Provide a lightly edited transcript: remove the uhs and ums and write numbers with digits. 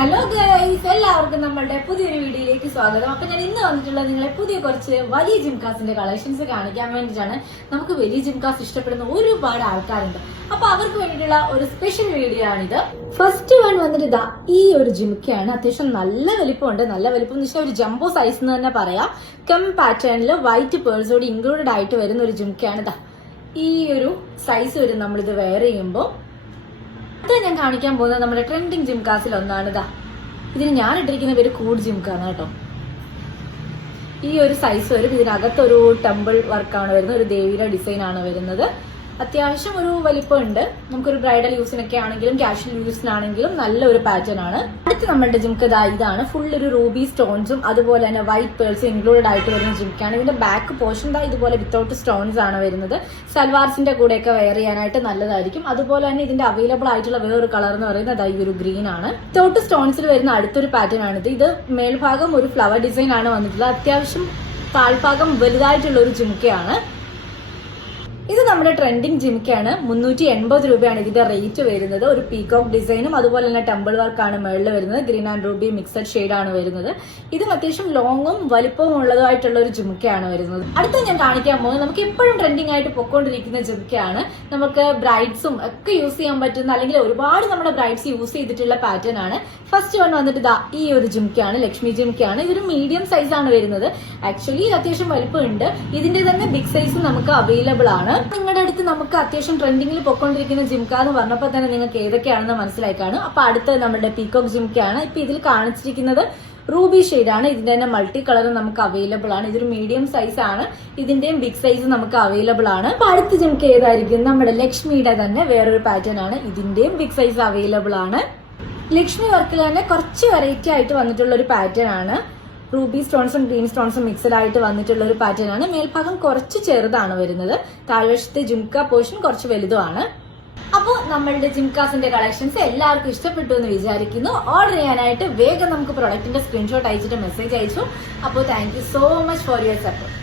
Hello guys, എല്ലാവർക്കും നമ്മളുടെ പുതിയൊരു വീഡിയോയിലേക്ക് സ്വാഗതം. അപ്പൊ ഞാൻ ഇന്ന് വന്നിട്ടുള്ളത് നിങ്ങളെ പുതിയ കുറച്ച് വലിയ ജിംകാസിന്റെ കളക്ഷൻസ് കാണിക്കാൻ വേണ്ടിയിട്ടാണ്. നമുക്ക് വലിയ ജിംകാസ് ഇഷ്ടപ്പെടുന്ന ഒരുപാട് ആൾക്കാരുണ്ട്. അപ്പൊ അവർക്ക് വേണ്ടിയിട്ടുള്ള ഒരു സ്പെഷ്യൽ വീഡിയോ ആണിത്. ഫസ്റ്റ് വൺ വന്നിട്ട് ഇതാ ഈ ഒരു ജിംക്കയാണ്. അത്യാവശ്യം നല്ല വലിപ്പമുണ്ട്. നല്ല വലിപ്പം എന്ന് വെച്ചാൽ ഒരു ജംബോ സൈസ് എന്ന് തന്നെ പറയാം. കെം പാറ്റേണിൽ വൈറ്റ് പേഴ്സോട് ഇൻക്ലൂഡഡ് ആയിട്ട് വരുന്ന ഒരു ജിംക്കയാണ്. ഇതാ ഈ ഒരു സൈസ് വരും നമ്മളിത് വെയർ ചെയ്യുമ്പോൾ. ഞാൻ കാണിക്കാൻ പോകുന്നത് നമ്മുടെ ട്രെൻഡിങ് ജിംകാസിൽ ഒന്നാണ്. ഇതാ ഇതിന് ഞാൻ ഇട്ടിരിക്കുന്ന പേര് കൂഡ് ജിംക്കാണ് കേട്ടോ. ഈ ഒരു സൈസ് വരും. ഇതിനകത്തൊരു ടെമ്പിൾ വർക്കാണ് വരുന്നത്. ഒരു ദേവിയുടെ ഡിസൈൻ ആണ് വരുന്നത്. അത്യാവശ്യം ഒരു വലിപ്പമുണ്ട്. നമുക്കൊരു ബ്രൈഡൽ യൂസിനൊക്കെ ആണെങ്കിലും കാഷ്വൽ യൂസിനാണെങ്കിലും നല്ലൊരു പാറ്റേൺ ആണ്. അടുത്ത് നമ്മളുടെ ജിംക്ക് ഇതാണ്. ഫുൾ ഒരു റൂബി സ്റ്റോൺസും അതുപോലെ തന്നെ വൈറ്റ് പേൾസും ഇൻക്ലൂഡഡ് ആയിട്ട് വരുന്ന ജിംക്കാണ്. ഇതിന്റെ ബാക്ക് പോർഷൻ ഇതുപോലെ വിത്തൗട്ട് സ്റ്റോൺസ് ആണ് വരുന്നത്. സൽവാർസിന്റെ കൂടെയൊക്കെ വെയർ ചെയ്യാനായിട്ട് നല്ലതായിരിക്കും. അതുപോലെ തന്നെ ഇതിന്റെ അവൈലബിൾ ആയിട്ടുള്ള വേറൊരു കളർ എന്ന് പറയുന്നത് ഈ ഒരു ഗ്രീൻ ആണ്. വിത്തൗട്ട് സ്റ്റോൺസിൽ വരുന്ന അടുത്തൊരു പാറ്റേൺ ആണിത്. ഇത് മേൽഭാഗം ഒരു ഫ്ലവർ ഡിസൈൻ ആണ് വന്നിട്ടുള്ളത്. അത്യാവശ്യം താഴ്ഭാഗം വലുതായിട്ടുള്ള ഒരു ജിംക്കയാണ്. ഇത് നമ്മുടെ ട്രെൻഡിങ് ജിംക്കയാണ്. 380 രൂപയാണ് ഇതിന്റെ റേറ്റ് വരുന്നത്. ഒരു പീകോക്ക് ഡിസൈനും അതുപോലെ തന്നെ ടെമ്പിൾ വർക്കാണ് മേളിൽ വരുന്നത്. Green and Ruby mixed shade ആണ് വരുന്നത്. ഇതും അത്യാവശ്യം ലോങ്ങും വലിപ്പവും ഉള്ളതായിട്ടുള്ള ഒരു ജിംക്കയാണ് വരുന്നത്. അടുത്ത ഞാൻ കാണിക്കാൻ പോകുന്നത് നമുക്ക് എപ്പോഴും ട്രെൻഡിങ് ആയിട്ട് പൊക്കോണ്ടിരിക്കുന്ന ജിംക്കയാണ്. നമുക്ക് ബ്രൈഡ്സും ഒക്കെ യൂസ് ചെയ്യാൻ പറ്റുന്ന, അല്ലെങ്കിൽ ഒരുപാട് നമ്മുടെ ബ്രൈഡ്സ് യൂസ് ചെയ്തിട്ടുള്ള പാറ്റേൺ ആണ്. ഫസ്റ്റ് വൺ വന്നിട്ട് ഇതാ ഈ ഒരു ജിംക്കയാണ്. ലക്ഷ്മി ജിംക്കയാണ്. ഇതൊരു മീഡിയം സൈസ് ആണ് വരുന്നത്. ആക്ച്വലി അത്യാവശ്യം വലിപ്പമുണ്ട്. ഇതിന്റെ തന്നെ ബിഗ് സൈസ് നമുക്ക് അവൈലബിൾ ആണ്. നിങ്ങളുടെ അടുത്ത് നമുക്ക് അത്യാവശ്യം ട്രെൻഡിങ്ങിൽ പൊക്കോണ്ടിരിക്കുന്ന ജിംക്ക എന്ന് പറഞ്ഞപ്പോൾ തന്നെ നിങ്ങൾക്ക് ഏതൊക്കെയാണെന്ന് മനസ്സിലാക്കാണ്. അപ്പൊ അടുത്തത് നമ്മുടെ പീകോക്ക് ജിംക്കയാണ്. ഇപ്പൊ ഇതിൽ കാണിച്ചിരിക്കുന്നത് റൂബി ഷെയ്ഡ് ആണ്. ഇതിന്റെ തന്നെ മൾട്ടി കളർ നമുക്ക് അവൈലബിൾ ആണ്. ഇതൊരു മീഡിയം സൈസ് ആണ്. ഇതിന്റെയും ബിഗ് സൈസ് നമുക്ക് അവൈലബിൾ ആണ്. അപ്പൊ അടുത്ത ജിംക്ക ഏതായിരിക്കും? നമ്മുടെ ലക്ഷ്മിയുടെ തന്നെ വേറൊരു പാറ്റേൺ ആണ്. ഇതിന്റെയും ബിഗ് സൈസ് അവൈലബിൾ ആണ്. ലക്ഷ്മി വർക്കിൽ തന്നെ കുറച്ച് വെറൈറ്റി ആയിട്ട് വന്നിട്ടുള്ള ഒരു പാറ്റേൺ ആണ്. റൂബി സ്റ്റോൺസും ഗ്രീൻ സ്റ്റോൺസും മിക്സഡ് ആയിട്ട് വന്നിട്ടുള്ള ഒരു പാറ്റേൺ ആണ്. മേൽഭാഗം കുറച്ച് ചെറുതാണ് വരുന്നത്. താഴ്വശത്തെ ജിംക്ക പോർഷൻ കുറച്ച് വലുതുമാണ്. അപ്പോൾ നമ്മളുടെ ജിംകാസിന്റെ കളക്ഷൻസ് എല്ലാവർക്കും ഇഷ്ടപ്പെട്ടു എന്ന് വിചാരിക്കുന്നു. ഓർഡർ ചെയ്യാനായിട്ട് വേഗം നമുക്ക് പ്രൊഡക്റ്റിന്റെ സ്ക്രീൻഷോട്ട് അയച്ചിട്ട് മെസ്സേജ് അയച്ചു. അപ്പോൾ thank you so much for your support.